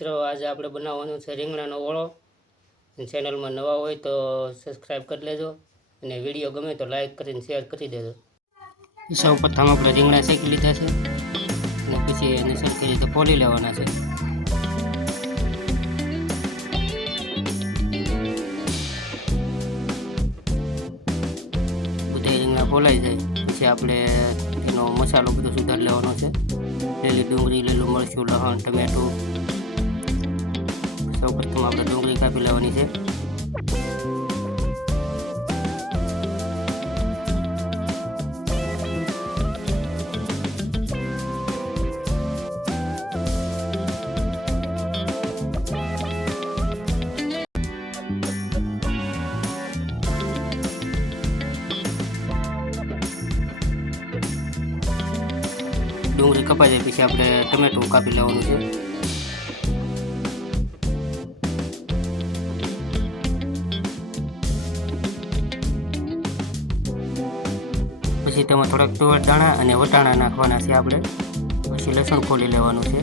મિત્રો આજે આપણે બનાવવાનું છે રીંગણાનો ઓળો. ચેનલમાં નવા હોય તો સબસ્ક્રાઈબ કરી લેજો અને વિડીયો ગમે તો લાઈક કરીને શેર કરી દેજો. સૌ પ્રથમ આપણે રીંગણા શેકી લીધા છે અને પછી એને સરખી રીતે ફોલી લેવાના છે. બધા રીંગણા ફોલાઈ જાય પછી આપણે એનો મસાલો બધો સુધારી લેવાનો છે. લીલી ડુંગળી, લીલું મરચું, લસણ, ટમેટું. સૌ પ્રથમ આપણે ડુંગળી કાપી લેવાની છે. ડુંગળી કપાઈ જાય પછી આપણે ટમેટું કાપી લેવાનું છે. પછી તેમાં થોડાક તુવેર દાણા અને વટાણા નાખવાના છે આપણે. પછી લસણ ફોલી લેવાનું છે.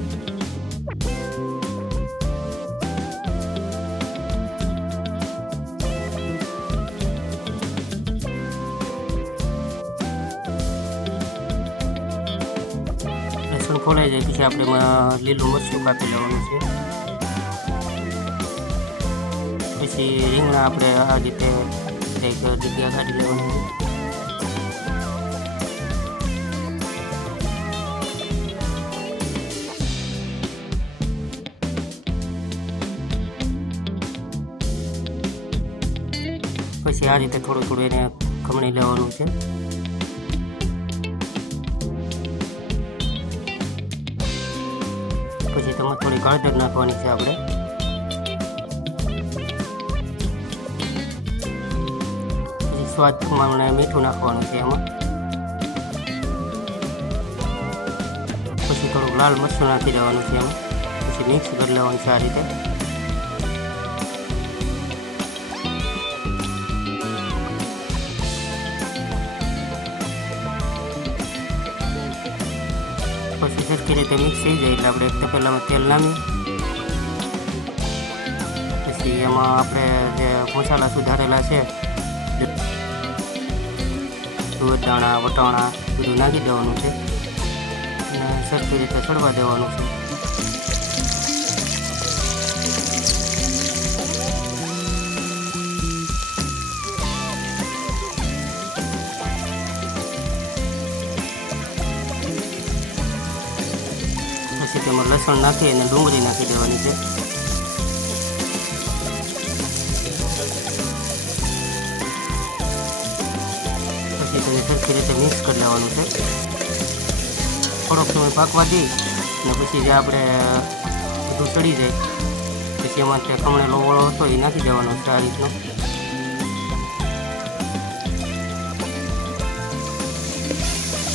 લસણ ફોલાઈ જાય પછી આપણે લીલું મરચું કાપી લેવાનું છે. પછી રીંગણા આપણે આ રીતે કંઈક જગ્યા કાઢી લેવાની છે. પછી આ રીતે થોડું થોડું એને ખમણી લેવાનું છે. પછી તેમાં થોડી હળદર નાખવાની છે આપણે. પછી સ્વાદ પ્રમાણે મીઠું નાખવાનું છે એમાં. પછી થોડુંક લાલ મરચું નાખી દેવાનું છે એમાં. પછી મિક્સ કરી લેવાનું છે આ રીતે. પછી સરખી રીતે મિક્સ થઈ જાય એટલે આપણે એક તપેલામાં તેલ નાખી પછી એમાં આપણે જે મસાલા સુધારેલા છે તુવેર દાણા, વટાણા બધું નાખી દેવાનું છે અને સરખી રીતે ચડવા દેવાનું છે. પછી તેમાં લસણ નાખી અને ડુંગળી નાખી દેવાની છે. પછી તેને સરખી રીતે મિક્સ કરી લેવાનું છે. થોડોક સમય પાકવા દઈ અને પછી જે આપણે બધું ચડી જાય પછી એમાં તે ખમણેલો ઓળો હતો એ નાખી દેવાનો છે આ રીતનો.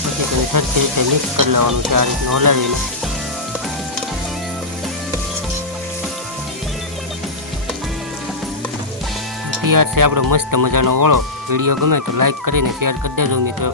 પછી તેને સરખી રીતે મિક્સ કરી લેવાનું છે આ રીતનું હલાવીને. તૈયાર છે આપણો મસ્ત મજાનો ઓળો. વિડીયો ગમે તો લાઈક કરીને શેર કરી દેજો મિત્રો.